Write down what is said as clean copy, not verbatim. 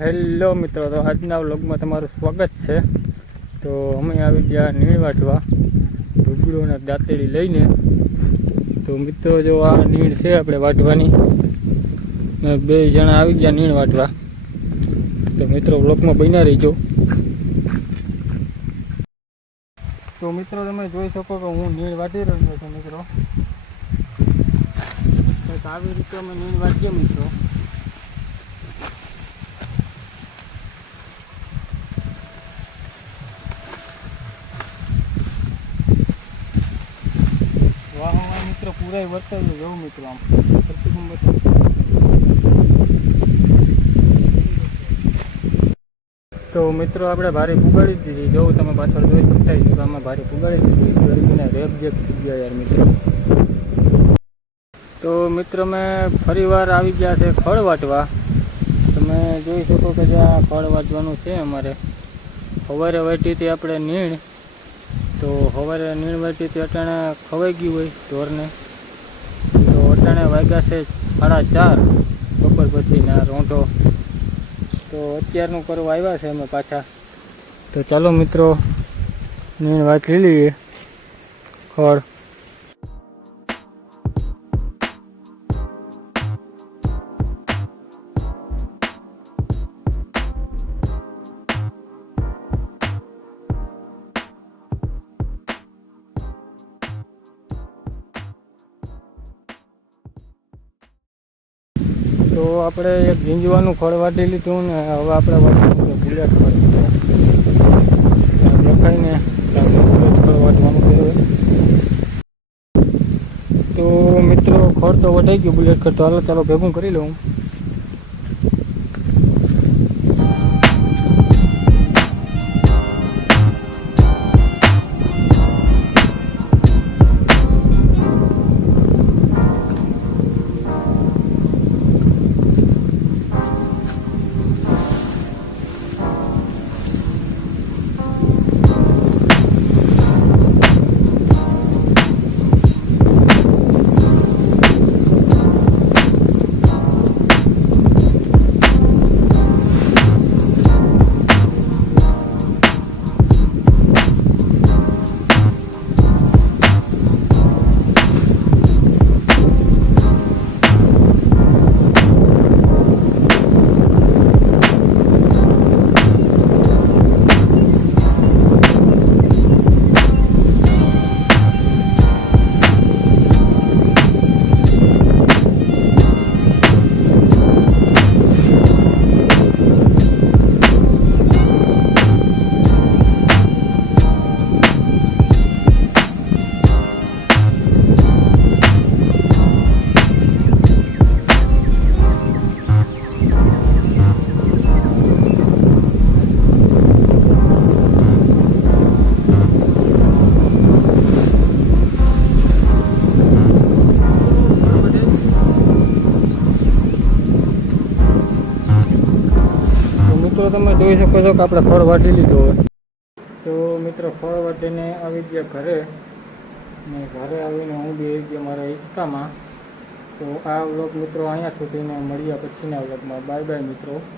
Hello મિત્રો, તો આજના વ્લોગમાં તમારું સ્વાગત છે। તો અમે આવી ગયા નીણ વાટવા ઢુકડોના દાંતેડી લઈને। તો મિત્રો જો આ નીણ છે આપણે વાટવાની, ને બે જણા આવી ગયા નીણ વાટવા। તો મિત્રો વ્લોગમાં બન્યા રહીજો। તો મિત્રો તમે જોઈ શકો કે હું નીણ વાટી રહ્યો છું મિત્રો। આવી રીતે અમે નીણ વાટીએ મિત્રો। વાહમાં મિત્રો પૂરા વર્તાવી જવું મિત્રો, આમ તો મિત્રો આપણે ભારે પુગાડી દીધી। જો તમે પાછળ જોઈ શકતા છો કે અમે ભારે પુગાડી દીધી। ગરમીના રેપ જેપ થઈ ગયા યાર મિત્રો। તો મિત્રો મેં ફરી વાર આવી ગયા છે ખડ વાટવા। તમે જોઈ શકો કે જ્યાં ખડ વાટવાનું છે અમારે। સવારે વાટી હતી આપણે નીણ, તો સવારે નીણ વાટી હતી અટાણે ખવાઈ ગયું હોય ઢોરને। તો અટાણે વાગ્યા છે 4:30 બપોર પછીના રોંઢો। તો અત્યારનું કરવા આવ્યા છે અમે પાછા। તો ચાલો મિત્રો નીણ વાટી લઈએ ખડ। તો આપણે એક ઝીંજવાનું ખડ વાટી લીધું ને હવે આપણે વાટવાનું બુલેટ ખડ લખાઈને બુલેટ ખડ વાટવાનું છે। તો મિત્રો ખડ તો વટાઈ ગયું બુલેટ ખડ, તો હાલો ચાલો ભેગું કરી લઉં। તો તમે જોઈ શકો છો કે આપણે ફળ વાટી લીધો હોય। તો મિત્રો ફળ વાટીને આવી ગયા ઘરે, ને ઘરે આવીને હું બી આવી ગયો મારા હિંચકામાં। તો આ વ્લોગ મિત્રો અહીંયા સુધીને મળ્યા પછીના વ્લોગમાં। બાય બાય મિત્રો।